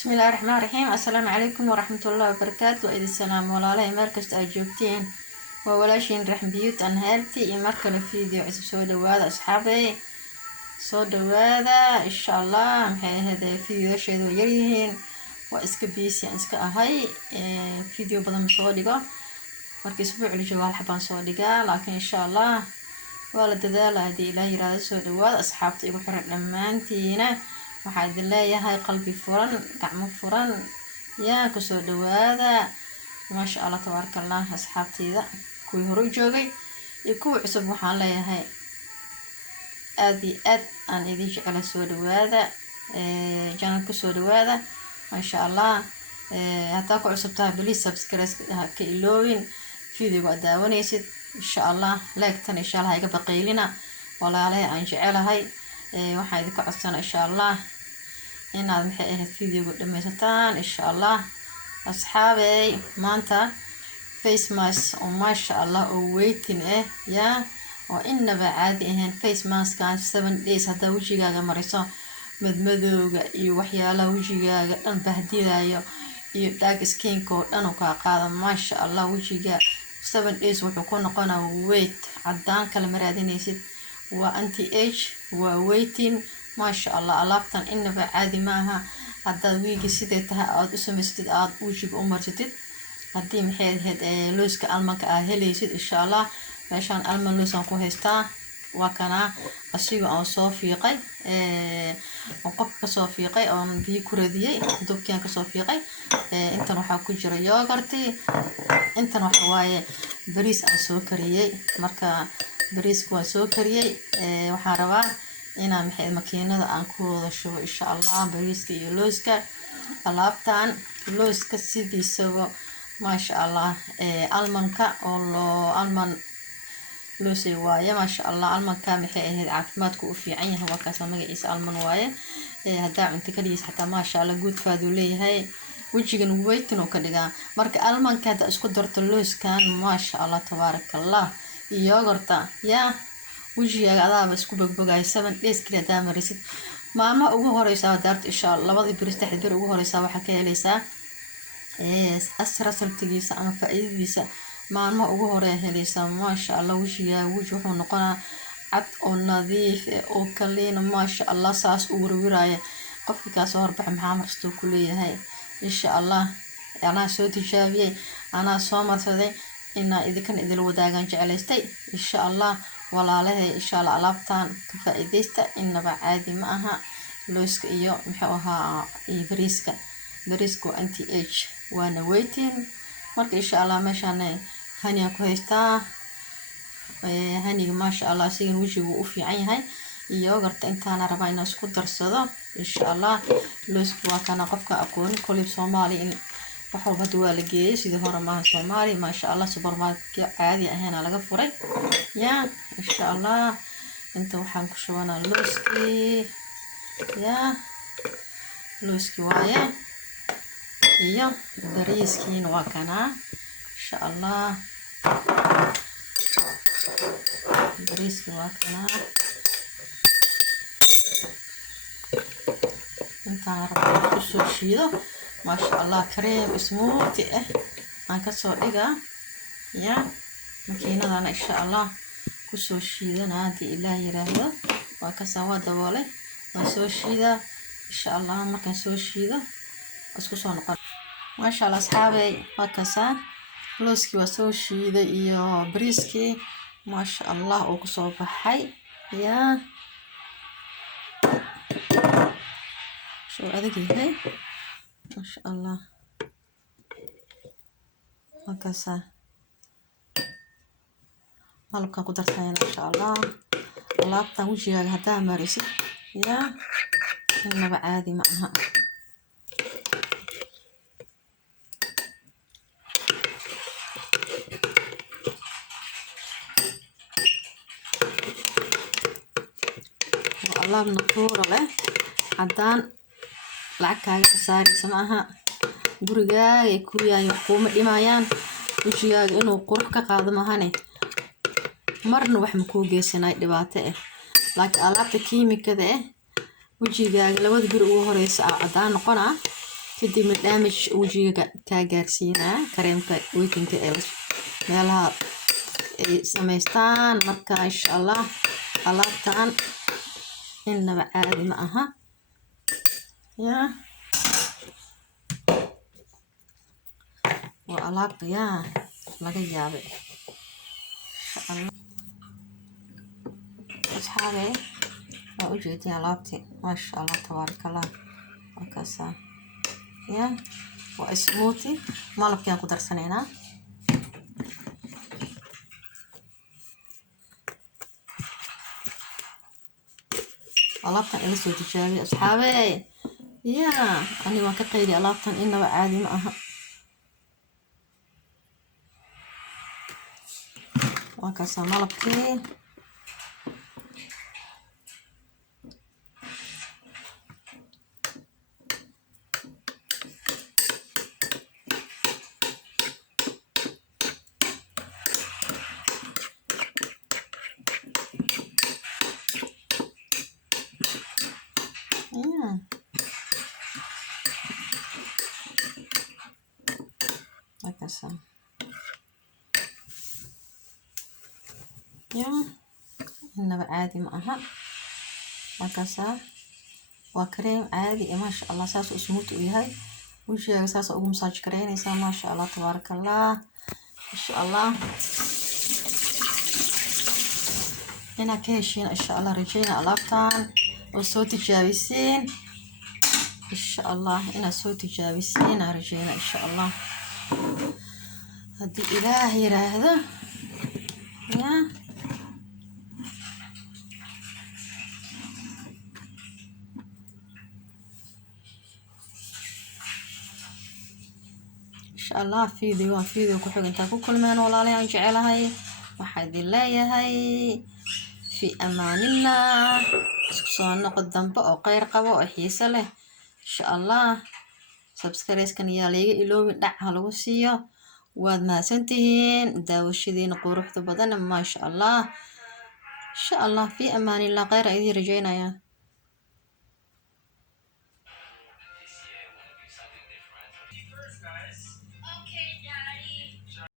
بسم الله الرحمن الرحيم. السلام عليكم ورحمة الله وبركاته. وإذا السلام ولا مركز أجوبتين وولاشين رحم بيوت أن هالتي مركز فيديو عسب سودا وهذا أصحابي سودا وهذا إن شاء الله هذا فيديو شيء يريهن وإسكبيسي إسك أهاي فيديو بدل مصادقة مركز أسبوع الجوال حبان صادقة لكن إن شاء الله ولا تدال هذه إلهي هذا سودا وهذا أصحابتي يقول حرق لمانتينا waxaa idin leeyahay qalbi furan gacmo furan yaa ku soo dhawaada maasha Allah tabarakallah asxaabteyda kuwii hore joogay iyo kuwa cusub waxaan leeyahay aad iyo aad aan idin jecel soo dhawaada channel ku soo dhawaada maasha Allah hataa ku cusub tahay please subscribe ka iloowin video daawanaysid insha Allah like tan insha Allah iga baqaylina walaalahay aan jecelahay waxaan idin ka codsanaa insha Allah inaad maxay ahayd video-ga dhameysataan insha Allah asxaabey maanta face mask oo maasha Allah oo waiting yaa oo inaba caadi ahayn face mask kan 7 days hadaa wajigaaga mariso madmadowga iyo waxyaalaha wajigaaga dhan bahdilayo iyo dark skin ko dhan oo ka qaada maasha Allah wajiga 7 days wuxuu ku noqonaa weight cadaan kala maraadinaysid waa anti age waa waiting maasha Allah alaabtan inaba caadi maaha hadaa wiigi sidee tahay aad u sameystid aad wajiga u marsatid hadii maxay ahayd looska almanka aad helaysid insha Allah meeshan alman loosan ku haystaa waa kana asiga aan soo fiiqay oo qof ka soo fiiqay oo biyo ku radiyay dubkaan ka soo fiiqay intan waxa ku jira yogurt intan waxa waaye bariis aan soo kariyay marka bariisku waa soo kariyay waxaan rabaa inaan maxay makiinada aan ku wada shubo insha Allah bariiska iyo looska alaabtan looska sidiisaba maasha Allah almanka oo loo alman loosay waaye maasha Allah almanka maxay ahayd caafimaadku u fiican yahay waa kaas magaciisa alman waaye hadaa cunto kaliis xataa maasha Allah good faad u leeyahay wajigan weytin oo ka dhigaa marka almanka hada isku darto looskan maasha Allah tabarakallah iyo yogurta yaa wajigaaga adaaba isku bogbogay 7 days kaliya daa marisid maalmo ugu horeysa daarta insha Allah labadii bariis taxdir ugu horeysa waxa ka helaysaa asra saltigiisa ama faa'iidadiisa maalmo ugu horeeya helaysaa maasha Allah wajigaaga wuxuu noqonaa cad oo nadiif oo kaliina maasha Allah saas u warwaraaya qofka ka soo horbax maxaa marsto ku leeyahay insha Allah ana soo tijaabiyay ana soo marsaday inaa idinkan idil wadaagan jecelaystay insha Allah walaalahay insha Allah alaabtan ka faa'iideysta inaba caadi ma aha looska iyo maxaa ahaa bariiska anti age waana waiting marka insha Allah meeshaan haniya ku haystaa haniga maasha Allah asiga wajigu u fiican yahay iyo yogurt intaan rabaa inaan isku darsado insha Allah looska waa kana qofka aqoon kulib Soomaali in waxaa wada waa la geeyay sidii hore maaha Soomaali maasha Allah supermarket caadi ahna laga furay yaa insha Allah inta waxaan ku shubanaa looski waaye iyo bariiskiina waa kana insha Allah bariiski waa kana intaan rabaa ku soo shiido maasha Allah kareem smoothie aan ka soo dhigaa ya makiinadana insha Allah ku soo shiidana hadii Ilaahay yiraahdo waa ka soo daboolay waan soo shiida insha Allah markaan soo shiido isku soo noqon maasha Allah asxaabay waa ka saa looski waa soo shiiday iyo bariiski maasha Allah oo ku soo baxay ya soo adeegay ما شاء الله هكذا مالك قدرت هنا إن شاء الله لابتا وجهك هدا مريسي يا إنما عادي معها والله بنطورة له عدان lacagaaga saaraysa maaha gurigaaga ay ku yahay xukuuma dhimayaan wajigaaga inuu qurux ka qaado mahane marna wax ma ku geysanay dhibaato laakiin alaabta kiimikada wajigaaga labada bir ugu horeysa cadaan noqona kadibna damage wajiga kaa gaarsiinaa kareemka weekinka ee meelaha ay samaystaan. marka insha allah alaabtan innaba caadi ma aha yaa waa alaabta yaa laga yaabay insha allah. asxaabe waa ujeedin alaabti maasha allah tabaarakallah. markaasa yaa waa smoothie malabkaan ku darsanaynaa. alaabtan ila soo tijaabiya asxaabe yaa ani waan ka qaydi alaabtan innaba caadi ma aha. waa kaasa malabkii markaasa yaa innaba caadi ma aha. markaasa waa kareem caadi maasha allah saas u smooth u yahay. wajigaaga saas ugu masaaj gareynaysaa maasha allah tabaarakallah. insha allah inaad ka heshiin insha allah rajayna alaabtan oo soo tijaabisiin insha allah inaad soo tijaabisiin rajayna insha allah haddii ilaah yiraahdo yaa insha allah. video ku xig intaan ku kulmeen walaalayaal aan jecelahay waxaa idin leeyahay fi amaanillah. isku soo noqod dambe oo kheyr qabo oo xiiso leh insha allah. subscribe-kan yaa layga iloobin dhac ha lagu siiyo. waad mahadsantihiin daawashadiina quruxda badan maasha allah. insha allah fi amaanillah kheyr idin rajaynaya.